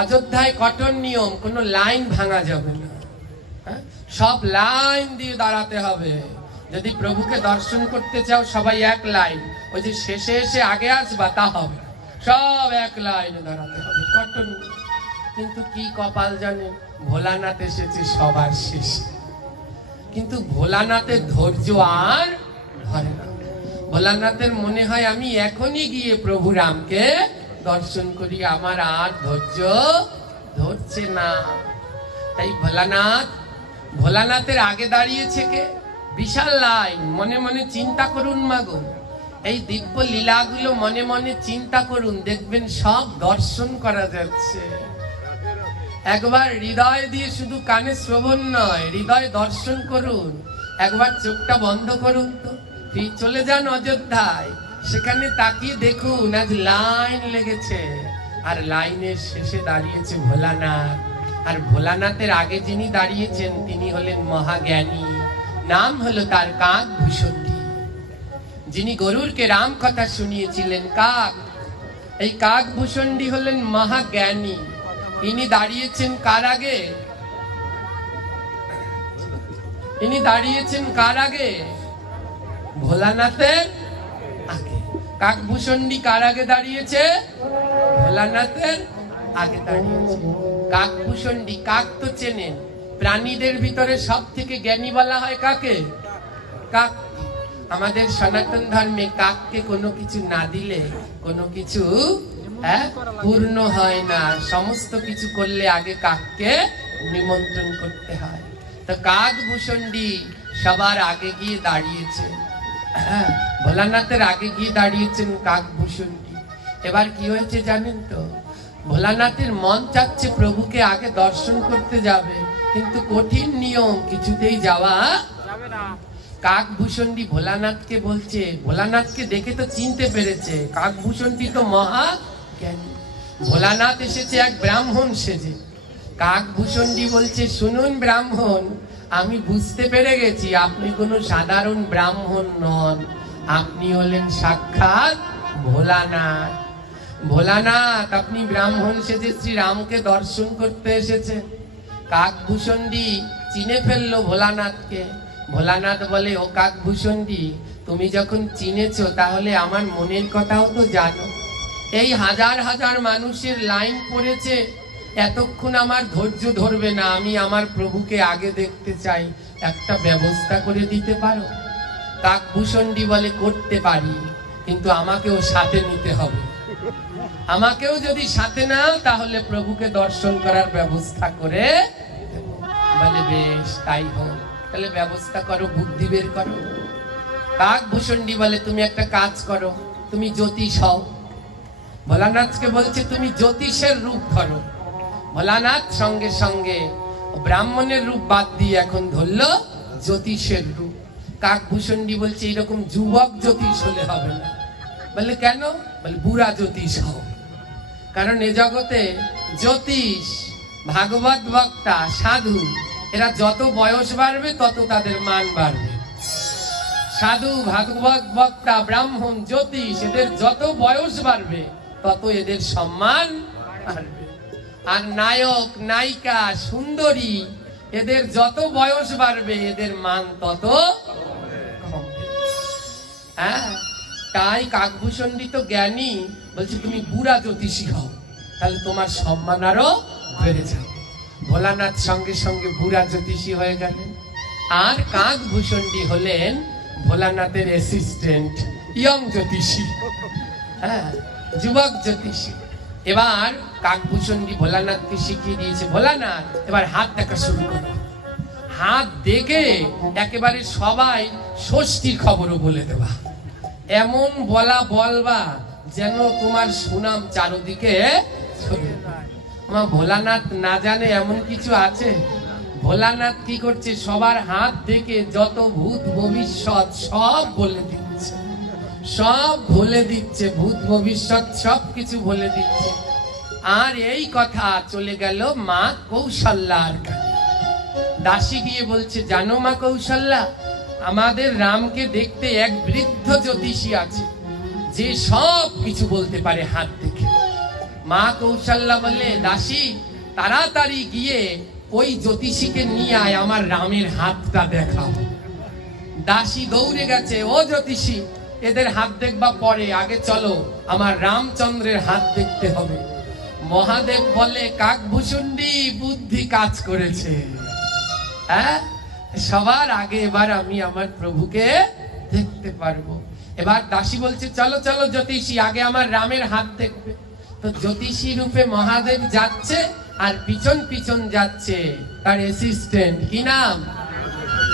অযোধ্যায় কঠোর নিয়ম, কোনো লাইন ভাঙা যাবে না। সব লাইন দিয়ে দাঁড়াতে হবে। যদি প্রভুকে দর্শন করতে চাও সবাই এক লাইন, ওই যে শেষে এসে আগে আসবা তা হবে, সব এক লাইনে দাঁড়াতে হবে, কঠোর। কিন্তু কি কপাল জানে, ভোলানাথ এসেছে সবার শেষে। কিন্তু ভোলানাথের ধৈর্য আর ধরে না। ভোলানাথের মনে হয় আমি এখনই গিয়ে প্রভু রামকে দর্শন করি, আমার আর ধৈর্য ধরছে না। তাই ভোলানাথের আগে দাঁড়িয়েছে কে? বিশাল লাইন। মনে মনে চিন্তা করুন মাগো, এই দিব্য লীলাগুলো মনে মনে চিন্তা করুন, দেখবেন সব দর্শন করা যাচ্ছে। একবার হৃদয় দিয়ে, শুধু কানে শ্রবণ নয়, হৃদয় দর্শন করুন। একবার চোখটা বন্ধ করুন তো, চলে যান অযোধ্যায়, সেখানে তাকিয়ে দেখুন আজ লাইন লেগেছে, আর লাইনের শেষে দাঁড়িয়েছে ভোলানাথ। আর ভোলানাথের আগে যিনি দাঁড়িয়েছেন তিনি হলেন মহাজ্ঞানী, নাম হলো তার কাকভূষণ্ডী। যিনি গরুরকে রাম কথা শুনিয়েছিলেন, কাক, এই কাকভূষণ্ডী হলেন মহাজ্ঞানী। ইনি দাঁড়িয়েছেন কার আগে? ইনি দাঁড়িয়েছেন কার আগে? ভোলানাথের আগে। কাকভূষণ্ডী কার আগে দাঁড়িয়েছে? ভোলানাথের আগে দাঁড়িয়েছে। কাকভূষণ্ডী, কাক তো চেনেন, প্রাণীদের ভিতরে সব থেকে জ্ঞানী বলা হয় কাকে? কাক। আমাদের সনাতন ধর্মে কাককে কোনো কিছু না দিলে কোনো কিছু পূর্ণ হয় না। সমস্ত কিছু করলে আগে কাককে নিমন্ত্রণ করতে হয়। তো কাকভূষণ্ডী সবার আগে গিয়ে দাঁড়িয়েছে, ভোলানাথের আগে গিয়ে দাঁড়িয়েছেন কাকভূষণ্ডী। এবার কি হয়েছে জানেন তো, ভোলানাথের মন চাচ্ছে প্রভুকে আগে দর্শন করতে যাবে, কিন্তু কঠিন নিয়ম, কিছুতেই যাওয়া যাবে না। কাকভূষণটি ভোলানাথকে বলছে, ভোলানাথকে দেখে তো চিনতে পেরেছে, কাকভূষণটি তো মহা জ্ঞানী। ভোলানাথ এসেছে এক ব্রাহ্মণ সেজে। কাকভূষণটি বলছে, শুনুন ব্রাহ্মণ, আমি বুঝতে পেরে গেছি আপনি কোনো সাধারণ ব্রাহ্মণ নন, আপনি হলেন সাক্ষাৎ ভোলানাথ। ভোলানাথ, আপনি ব্রাহ্মণ সেজে শ্রীরামকে দর্শন করতে এসেছেন। কাকভূষণটি চিনে ফেললো ভোলানাথকে। ভোলানাথ বলে, ও কাকভূষণটি, তুমি যখন চিনেছো তাহলে আমার মনের কথাও তো জানো। এই হাজার হাজার মানুষের লাইন পড়েছে, এতক্ষণ আমার ধৈর্য ধরবে না, আমি আমার প্রভুকে আগে দেখতে চাই, একটা ব্যবস্থা করে দিতে পারো? কাকভূষণটি বলে, করতে পারি, কিন্তু আমাকেও সাথে নিতে হবে। আমাকেও যদি সাথে নাও তাহলে প্রভুকে দর্শন করার ব্যবস্থা করে। বলে বেশ, তাই হোক, তাহলে ব্যবস্থা করো, বুদ্ধি বের করো। কাকভূষণটি বলে, তুমি একটা কাজ করো, তুমি জ্যোতিষ হও। ভোলানাথকে বলছে, তুমি জ্যোতিষের রূপ ধরো। ভোলানাথ সঙ্গে সঙ্গে ব্রাহ্মণের রূপ বাদ দিয়ে এখন ধরলো জ্যোতিষের রূপ। কাকভূষণটি বলছে, এরকম যুবক জ্যোতিষ হলে হবে না। বলে কেন? বলে বুড়া জ্যোতিষ হও। কারণ এ জগতে জ্যোতিষ, ভাগবত বক্তা, সাধু, এরা যত বয়স বাড়বে তত তাদের মান বাড়বে। সাধু, ভাগবত বক্তা, ব্রাহ্মণ, জ্যোতিষ, এদের যত বয়স বাড়বে তত এদের সম্মান বাড়বে। আর নায়ক, নায়িকা, সুন্দরী, এদের যত বয়স বাড়বে এদের মান তত কমবে। হ্যাঁ, তাই কাকভূষণটি তো জ্ঞানী, বলছে তুমি বুড়া জ্যোতিষী হও, তাহলে তোমার সম্মান আরো বেড়ে যাবে। ভোলানাথ সঙ্গে সঙ্গে বুড়া জ্যোতিষী হয়ে গেলেন। আর কাকভূষণটি হলেন ভোলানাথের অ্যাসিস্ট্যান্ট, ইয়ং জ্যোতিষী, হ্যাঁ, যুবক জ্যোতিষী। এবার কাকভূষণটি ভোলানাথকে শিখিয়ে দিয়েছে, ভোলানাথ এবার হাত দেখা শুরু করো। হাত দেখে একেবারে সবাই ষষ্ঠীর খবরও বলে দেবা, এমন বলবা যেন তোমার সুনাম চারদিকে ছড়িয়ে যায়। আমার ভোলানাথ না জানে এমন কিছু আছে? ভোলানাথ কি করছে, সবার হাত দেখে যত ভূত ভবিষ্যৎ সব বলে দিচ্ছে, সব বলে দিচ্ছে, ভূত ভবিষ্যৎ সব কিছু বলে দিচ্ছে। আর এই কথা চলে গেল মা কৌশল্যার কাছে। দাসী গিয়ে বলছে, জানো মা কৌশল্যা, আমাদের রামকে দেখতে এক বৃদ্ধ জ্যোতিষী আছে, যে সব কিছু বলতে পারে হাত দেখে। মা কৌশল্যা বলে, দাসী তাড়াতাড়ি গিয়ে ওই জ্যোতিষীকে নিয়ে আয়, আমার রামের হাতটা দেখাও। দাসী দৌড়ে গেছে, ও জ্যোতিষী, এদের হাত দেখবা পরে, আগে চলো আমার রামচন্দ্রের হাত দেখতে হবে। মহাদেব বলে, কাকভূষণটি বুদ্ধি কাজ করেছে, হ্যাঁ, সবার আগে এবার আমি আমার প্রভুকে দেখতে পারবো। এবার দাসী বলছে, চলো চলো জ্যোতিষী, আগে আমার রামের হাত দেখবে। তো জ্যোতিষী রূপে মহাদেব যাচ্ছে, আর পিছন পিছন যাচ্ছে তার অ্যাসিস্ট্যান্ট, কি নাম?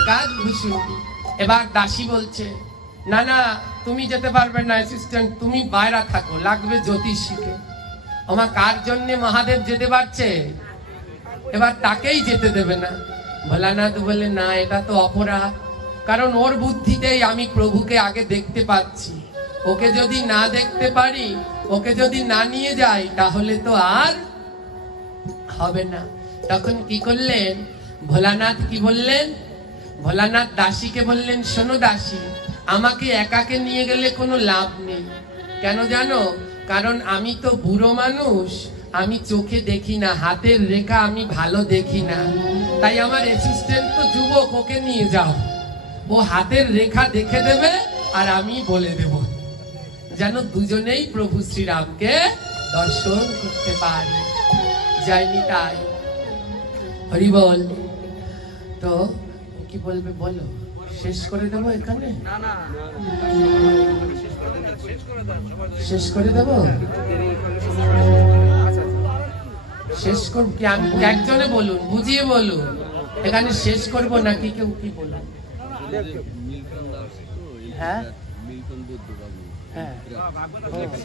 কাকভূষণটি। এবার দাসী বলছে, না না, তুমি যেতে পারবে না অ্যাসিস্ট্যান্ট, তুমি বাইরে থাকো, লাগবে জ্যোতিষীকে। আমার কার জন্য মহাদেব যেতে পারছে? এবার তাকেই যেতে দেবে না। ভোলানাথ বলে, না, এটা তো অপরাধ, কারণ ওর বুদ্ধিতেই আমি প্রভুকে আগে দেখতে পাচ্ছি, ওকে যদি না দেখতে পারি, ওকে যদি না নিয়ে যাই, তাহলে তো আর হবে না। তখন কি করলেন ভোলানাথ? কি বললেন? ভোলানাথ দাসীকে বললেন, শোনো দাসী, আমাকে একাকে নিয়ে গেলে কোনো লাভ নেই। কেন জানো? কারণ আমি তো বুড়ো মানুষ, আমি চোখে দেখি না, হাতের রেখা আমি ভালো দেখি না, তাই আমার অ্যাসিস্ট্যান্ট তো যুবক, ওকে নিয়ে যাও, ও হাতের রেখা দেখে দেবে আর আমি বলে দেব, যেন দুজনেই প্রভু শ্রীরামকে দর্শন করতে পারে। যায়নি তাই? হরি বল। তো কি বলবে বলো? শেষ করে দেবো এখানে? শেষ করে দেবো? শেষ করব কি? আমি একজনে বলুন, বুঝিয়ে বলুন, এখানে শেষ করবো নাকি কেউ কি বলুন? হ্যাঁ, হ্যাঁ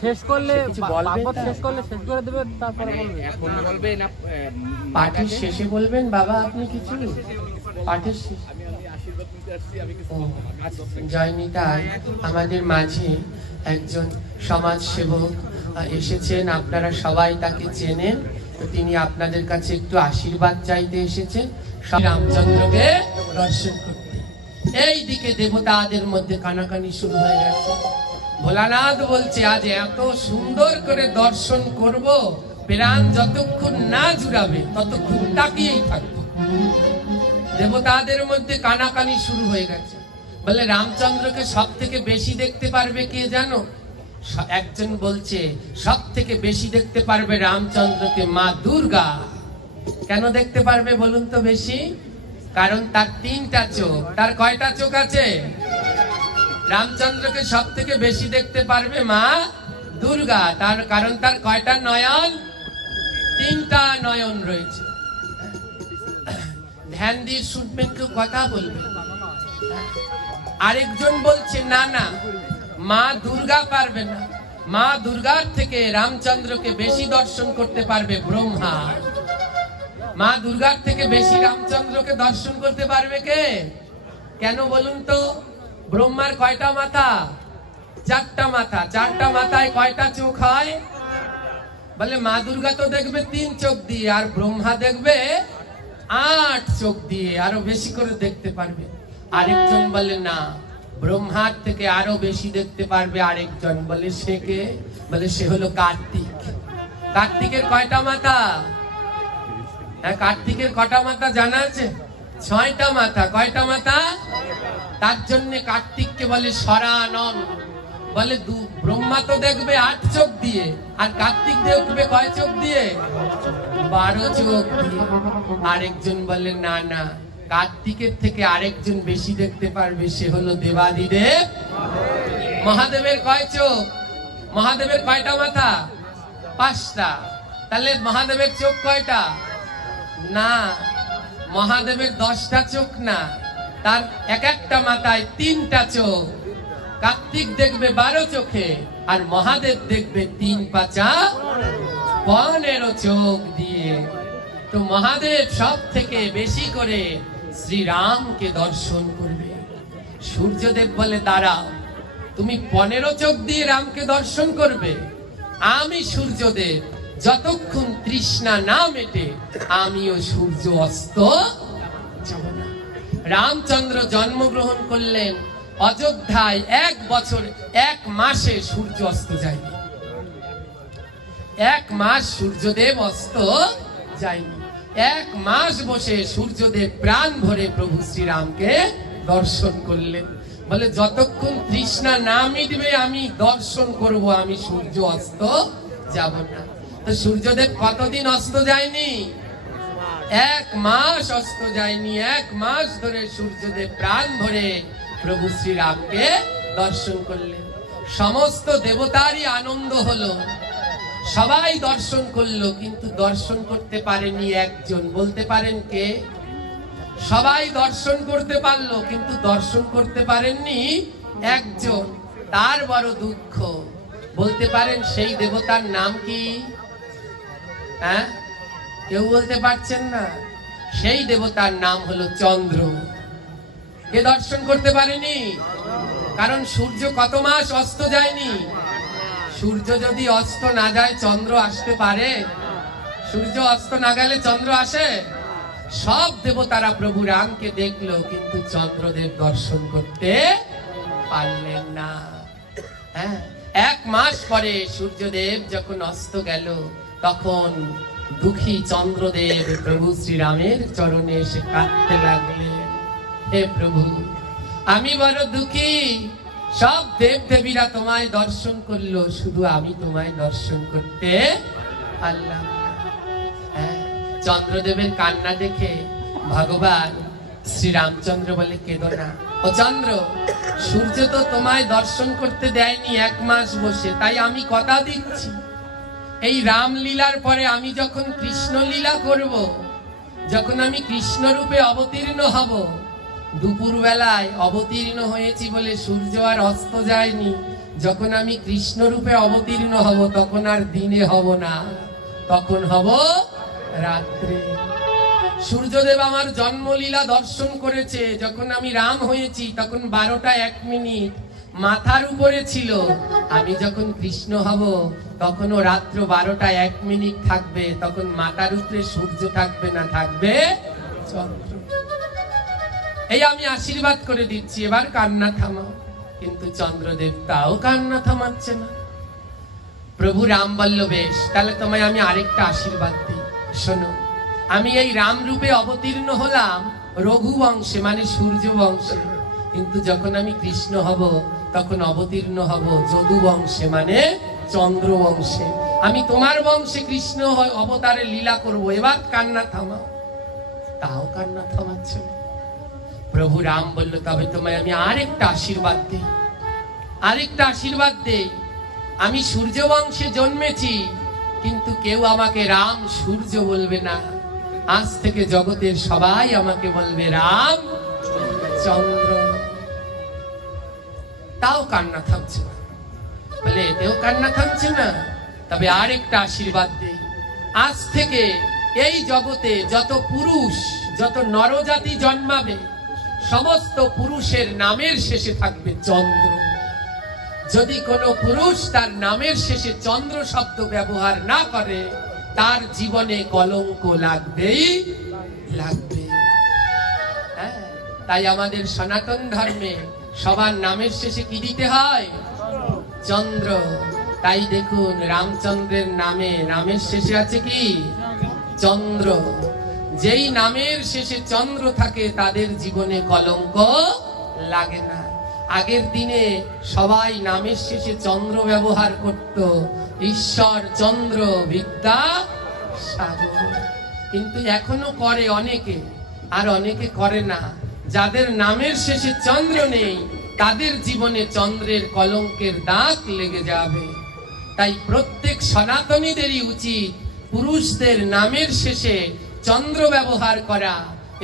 শেষ করলে শেষ করে দেবে, তারপরে বলবে না পাঠের শেষে বলবেন বাবা আপনি কিছু পাঠের শেষে। জয়নিতাই আমাদের মাঝে একজন সমাজ সেবক এসেছেন, আপনারা সবাই তাকে চেনেন। তিনি আপনাদের কাছে একটু আশীর্বাদ চাইতে এসেছেন রামচন্দ্রকে দর্শন করতে। এই দিকে দেবতাদের মধ্যে কানাকানি শুরু হয়ে গেছে। ভোলানাথ বলছে আজ এত সুন্দর করে দর্শন করব, প্রাণ যতক্ষণ না জুড়াবে ততক্ষণ তাকিয়েই থাকবো। দেবতাদের মধ্যে কানাকানি শুরু হয়ে গেছে। বলে রামচন্দ্রকে সব থেকে বেশি দেখতে পারবে কে জানো? একজন বলছে সব থেকে বেশি দেখতে পারবে রামচন্দ্রকে মা দুর্গা। কেন দেখতে পারবে বলুন তো বেশি? কারণ তার 3টা চোখ। তার কয়টা চোখ আছে? রামচন্দ্রকে সব থেকে বেশি দেখতে পারবে মা দুর্গা। তার কারণ তার কয়টা নয়ন? 3টা নয়ন রয়েছে। ধ্যান দিয়ে শুনবেন, কেউ কথা বলবে। আরেকজন বলছে না না, মা দুর্গা পারবে না। মা দুর্গার থেকে রামচন্দ্রকে বেশি দর্শন করতে পারবে ব্রহ্মা। মা দুর্গার থেকে বেশি রামচন্দ্রকে দর্শন করতে পারবে কে? কেন বলুন তো? ব্রহ্মার কয়টা মাথা? 4টা মাথা। 4টা মাথায় কয়টা চোখ হয়? বলে মা দুর্গা তো দেখবে 3 চোখ দিয়ে, আর ব্রহ্মা দেখবে 8 চোখ দিয়ে, আরো বেশি করে দেখতে পারবে। আরেকজন বলে না, ব্রহ্মার থেকে আরো বেশি দেখতে পারবে আরেকজন। বলে সে কে? বলে সে হলো কার্তিক। কার্তিকের কয়টা মাথা? হ্যাঁ, কার্তিকের কটা মাথা জানা আছে? 6টা মাথা। কয়টা মাথা? তার জন্য কার্তিককে বলে সরানন। বলে ব্রহ্মা তো দেখবে 8 চোখ দিয়ে, আর কার্তিক দেখবে কয় চোখ দিয়ে? 12 চোখ দিয়ে। আরেকজন বলে না না, কার্তিকের থেকে আরেকজন বেশি দেখতে পারবে, সে হলো দেবাদিদেব মহাদেবের। কয় চোখ? মহাদেবের কয়টা মাথা? 5টা। তাহলে মহাদেবের চোখ কয়টা? না, মহাদেবের 10টা চোখ না, তার এক একটা মাথায় 3টা চোখ। কার্তিক দেখবে 12 চোখে, আর মহাদেব দেখবে 3 5 15 চোখ দিয়ে। তো মহাদেব সব থেকে বেশি করে শ্রীরামকে দর্শন করবে। সূর্যদেব বলে দাঁড়াও, তুমি 15 চোখ দিয়ে রামকে দর্শন করবে? আমি সূর্যদেব যতক্ষণ তৃষ্ণা না মেটে আমিও সূর্য অস্ত যাব না। রামচন্দ্র জন্মগ্রহণ করলেন অযোধ্যায়। 1 বছর 1 মাসে সূর্য অস্ত যায়নি। 1 মাস সূর্যদেব অস্ত যায়নি। 1 মাস বসে সূর্যদেব প্রাণ ভরে প্রভু শ্রীরামকে দর্শন করলেন। বলে যতক্ষণ তৃষ্ণা না মিটবে আমি দর্শন করব, আমি সূর্য অস্ত যাব না। তো সূর্যদেব কতদিন অস্ত যায়নি? 1 মাস অস্ত যায়নি। 1 মাস ধরে সূর্যদেব প্রাণ ভরে প্রভু শ্রীরামকে দর্শন করলেন। সমস্ত দেবতারই আনন্দ হলো, সবাই দর্শন করলো, কিন্তু দর্শন করতে পারেনি একজন। বলতে পারেন কে? সবাই দর্শন করতে পারলো, কিন্তু দর্শন করতে পারেননি একজন। তার বড় দুঃখ। বলতে পারেন সেই দেবতার নাম কি? হ্যাঁ, কেউ বলতে পারছেন না? সেই দেবতার নাম হলো চন্দ্র। কে দর্শন করতে পারেনি? কারণ সূর্য কত মাস অস্ত যায়নি। সূর্য যদি অস্ত না যায় চন্দ্র আসতে পারে? সূর্য অস্ত না গেলে চন্দ্র আসে? সব দেবতারা প্রভু রামকে দেখলো, কিন্তু চন্দ্রদেব দর্শন করতে পারলেন না। হ্যাঁ, 1 মাস পরে সূর্যদেব যখন অস্ত গেল, তখন দুঃখী চন্দ্রদেব প্রভু শ্রীরামের চরণে এসে কাঁদতে লাগলেন। হে প্রভু, আমি বড় দুঃখী। সব দেব দেবীরা তোমায় দর্শন করলো, শুধু আমি তোমায় দর্শন করতে পারলাম না। চন্দ্রদেবের কান্না দেখে ভগবান শ্রীরামচন্দ্র বলে কেঁদো না। ও চন্দ্র, সূর্য তো তোমায় দর্শন করতে দেয়নি 1 মাস বসে, তাই আমি কথা দিচ্ছি, এই রামলীলার পরে আমি যখন কৃষ্ণ লীলা করব, যখন আমি কৃষ্ণ রূপে অবতীর্ণ হব, দুপুর বেলায় অবতীর্ণ হয়েছি বলে সূর্য আর অস্ত যায়নি, যখন আমি কৃষ্ণ রূপে অবতীর্ণ হব তখন আর দিনে হব না, তখন হব রাত্রে। সূর্যদেব আমার জন্মলীলা দর্শন করেছে। যখন আমি রাম হয়েছি তখন 12টা 1 মিনিট মাথার উপরে ছিল। আমি যখন কৃষ্ণ হব তখনও রাত্র 12টা 1 মিনিট থাকবে। তখন মাথার উপরে সূর্য থাকবে না, থাকবে চন্দ্র। এই আমি আশীর্বাদ করে দিচ্ছি, এবার কান্না থামাও। কিন্তু চন্দ্রদেব তাও কান্না থামাচ্ছে না। প্রভু রাম বলল, বেশ, তাহলে তোমায় আমি আরেকটা আশীর্বাদ দিই। শোনো, আমি এই রাম রূপে অবতীর্ণ হলাম রঘু বংশে, মানে সূর্য বংশে, কিন্তু যখন আমি কৃষ্ণ হব তখন অবতীর্ণ হব যদু বংশে, মানে চন্দ্র বংশে। আমি তোমার বংশে কৃষ্ণ অবতারে লীলা করব, এবার কান্না থামাও। তাও কান্না থামাচ্ছে। প্রভু রাম বলল, তবে তোমায় আমি আরেকটা আশীর্বাদ দিই, আরেকটা আশীর্বাদ দেই। আমি সূর্য বংশে জন্মেছি, কিন্তু কেউ আমাকে রাম সূর্য বলবে না। আজ থেকে জগতের সবাই আমাকে বলবে রাম চন্দ্র। তাও কান্না থামছে না। বলে, এতেও কান্না থামছে না, তবে আরেকটা আশীর্বাদ দেই। আজ থেকে এই জগতে যত পুরুষ, যত নরজাতি জন্মাবে, সমস্ত পুরুষের নামের শেষে থাকবে চন্দ্র। যদি কোনো পুরুষ তার নামের শেষে চন্দ্র শব্দ ব্যবহার না করে, তার জীবনে কলঙ্ক লাগবেই লাগবে। তাই আমাদের সনাতন ধর্মে সবার নামের শেষে কি দিতে হয়? চন্দ্র। তাই দেখুন, রামচন্দ্রের নামের শেষে আছে কি? চন্দ্র। যেই নামের শেষে চন্দ্র থাকে তাদের জীবনে কলঙ্ক লাগে না। আগের দিনে সবাই নামের শেষে চন্দ্র ব্যবহার করত, ঈশ্বর চন্দ্র বিদ্যা সাগর। কিন্তু এখনো করে অনেকে, আর অনেকে করে না। যাদের নামের শেষে চন্দ্র নেই তাদের জীবনে চন্দ্রের কলঙ্কের দাগ লেগে যাবে। তাই প্রত্যেক সনাতনীদেরই উচিত পুরুষদের নামের শেষে চন্দ্র ব্যবহার করা,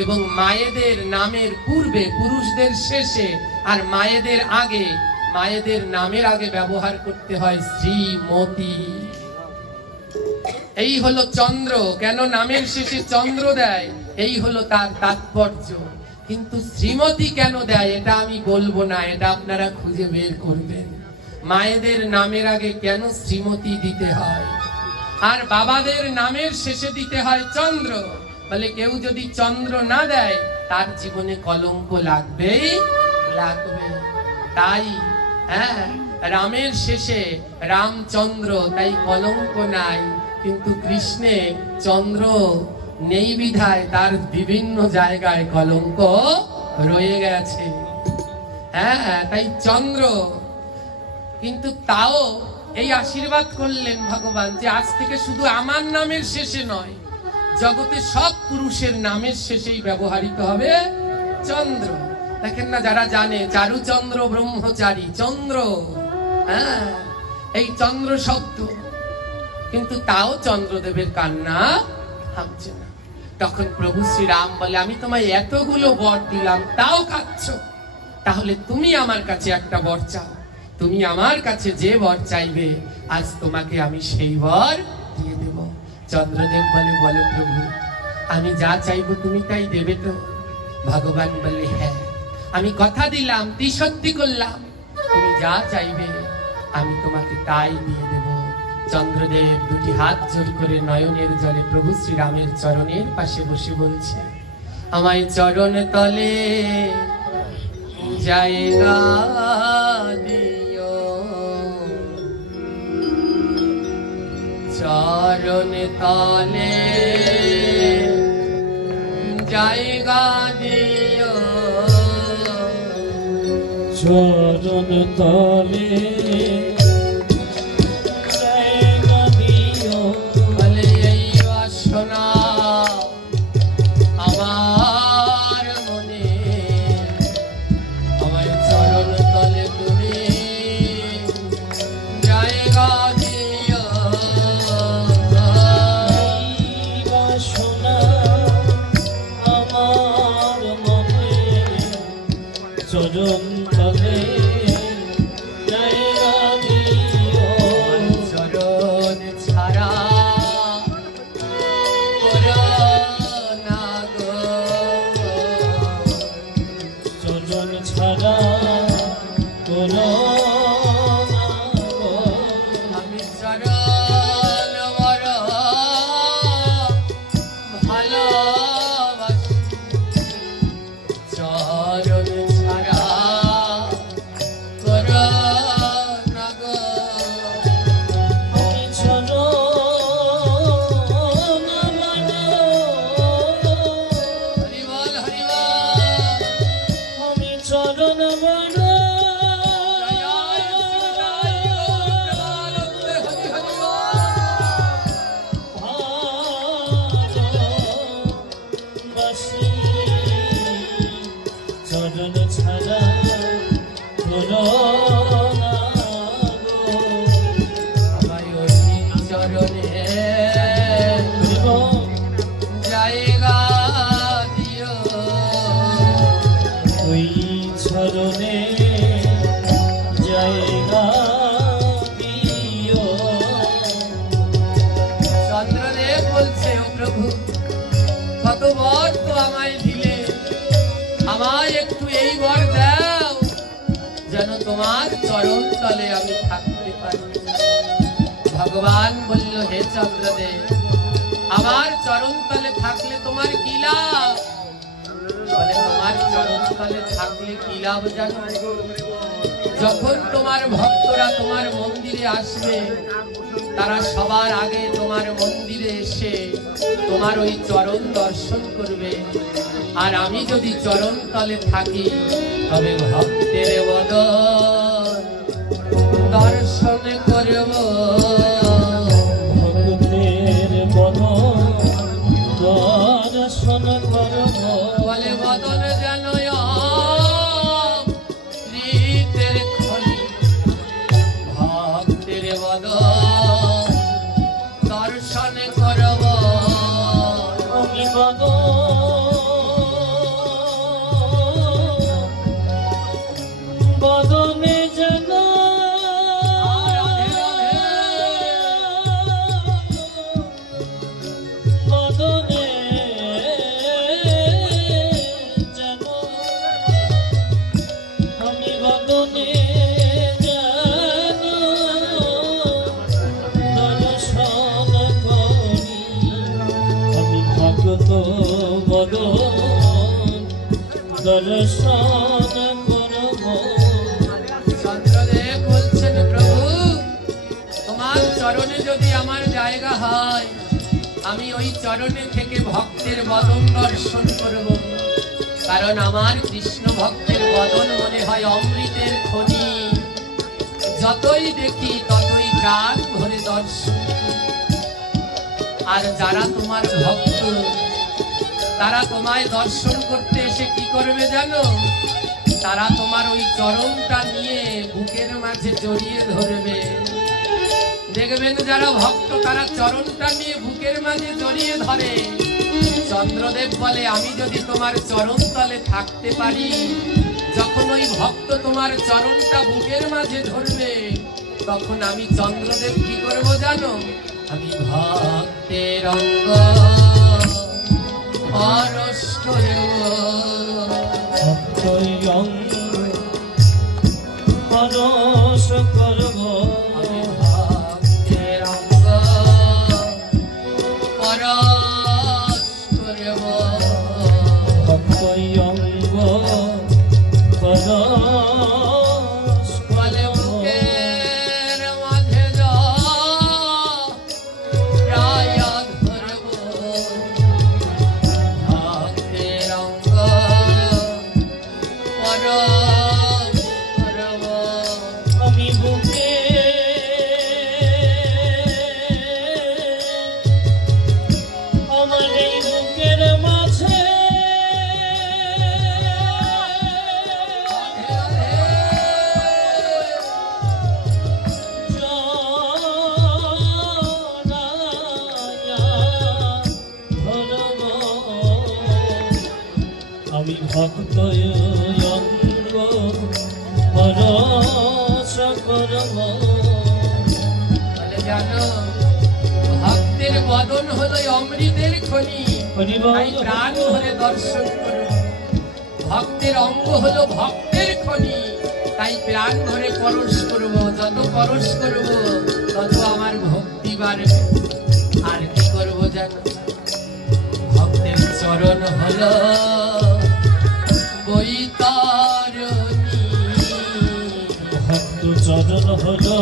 এবং মায়েদের নামের পূর্বে পুরুষদের শেষে আর মায়েদের আগে, মায়েদের নামের আগে ব্যবহার করতে হয় শ্রীমতী। এই হলো চন্দ্র। কেন নামের শেষে চন্দ্র দেয়, এই হলো তার তাৎপর্য। কিন্তু শ্রীমতী কেন দেয় এটা আমি বলবো না, এটা আপনারা খুঁজে বের করবেন। মায়েদের নামের আগে কেন শ্রীমতী দিতে হয়, আর বাবাদের নামের শেষে দিতে হয় চন্দ্র? বলে, কেউ যদি চন্দ্র না দেয় তার জীবনে কলঙ্ক লাগবেই লাগবে। তাই রামের শেষে রামচন্দ্র, তাই কলঙ্ক নাই। কিন্তু কৃষ্ণে চন্দ্র নেই বিধায় তার বিভিন্ন জায়গায় কলঙ্ক রয়ে গেছে। তাই চন্দ্র। কিন্তু তাও এই আশীর্বাদ করলেন ভগবান যে আজ থেকে শুধু আমার নামের শেষে নয়, জগতে সব পুরুষের নামের শেষেই ব্যবহৃত হবে চন্দ্র। দেখেন না, যারা জানে চারুচন্দ্র ব্রহ্মচারী, চন্দ্র, এই চন্দ্র শব্দ। কিন্তু তাও চন্দ্রদেবের কান্না থামছে না। তখন প্রভু শ্রীরাম বলে, আমি তোমায় এতগুলো বর দিলাম, তাও খাচ্ছ? তাহলে তুমি আমার কাছে একটা বর চাও। তুমি আমার কাছে যে বর চাইবে, আজ তোমাকে আমি সেই বর দিয়ে দেব। চন্দ্রদেব বলে, বলো প্রভু, আমি যা চাইবো তুমি তাই দেবে তো? ভগবান বলে, হ্যাঁ, আমি কথা দিলাম, সত্যি করলাম, তুমি যা চাইবে আমি তোমাকে তাই দিয়ে দেব। চন্দ্রদেব দুটি হাত জোর করে নয়নের জলে প্রভু শ্রীরামের চরণের পাশে বসে বলছে, আমায় চরণ তলে জায়গা দিও, চরণ তলে জায়গা দিও, চরণ তলে জায়গা দিও। বলে, এই বাসনা আমার মনে, আমার চরণ তলে তুমি জায়গা দিও। বাসনা আমার মনে, চরণ তলে জায়গা জায়গা দিও ওই চরণে জায়গা দিও। চন্দ্রদেব বলছে, ও প্রভু, কত বর তো আমায় দিলে, আমায় একটু এই বর দাও যেন তোমার চরণ তলে আমি থাকতে পারি। ভগবান বলল, হে চন্দ্রদেব, আমার চরণ তলে থাকলে তোমার কি লাভ? বলে, তোমার চরণ তলে থাকলে কি লাভ জানো? যখন তোমার ভক্তরা তোমার মন্দিরে আসবে, তারা সবার আগে তোমার মন্দিরে এসে তোমার ওই চরণ দর্শন করবে। আর আমি যদি চরণ তলে থাকি, তবে ভক্তের বদন দর্শন করব। ভক্তের বদন দর্শন করব। বলে, বদন যেন প্রীতের খনি, ভক্তের বদন দর্শন করব। আমি বদন বদনে যেন বদনে যেন আমি বদনে যেন দর্শন করি। আমি ভক্ত বদন দর্শন করব। চন্দ্রদেব বলছেন, প্রভু, তোমার চরণে যদি আমার জায়গা হয়, আমি ওই চরণে থেকে ভক্তের বদন দর্শন করব। কারণ আমার কৃষ্ণ ভক্তের বদন মনে হয় অমৃতের খনি। যতই দেখি ততই প্রাণ ভরে দর্শন। আর যারা তোমার ভক্ত, তারা তোমায় দর্শন করতে এসে কি করবে জানো? তারা তোমার ওই চরণটা নিয়ে বুকের মাঝে জড়িয়ে ধরবে। দেখবেন যারা ভক্ত, তারা চরণটা নিয়ে বুকের মাঝে জড়িয়ে ধরে। চন্দ্রদেব বলে, আমি যদি তোমার চরণ তলে থাকতে পারি, যখন ওই ভক্ত তোমার চরণটা বুকের মাঝে ধরবে, তখন আমি চন্দ্রদেব কি করব জানো? আমি ভক্তের অঙ্গ পরশ করব। ভক্তই অঙ্গ পরশ করব। আমি ভক্তের অঙ্গ পরশ করব। ভক্তই অঙ্গ পরশ বলে, বুকের মাঝে প্রায় ধরব। ভক্তের অঙ্গ পরশ করব। আমি বুকে আমার এই বুকের মাঝে আমি ভক্ত অঙ্গ পরশ করব। বলে, জানো, ভক্তের বদন হলো অমৃতের খনি। তাই প্রাণ ভরে দর্শন করব। ভক্তের অঙ্গ হলো ভক্তের খনি, তাই প্রাণ ভরে পরশ করব। যত পরশ করব, তত আমার ভক্তি বাড়বে। আর কি করব জানো? ভক্তের চরণ হলো বৈতরণী। ভক্ত চরণ হলো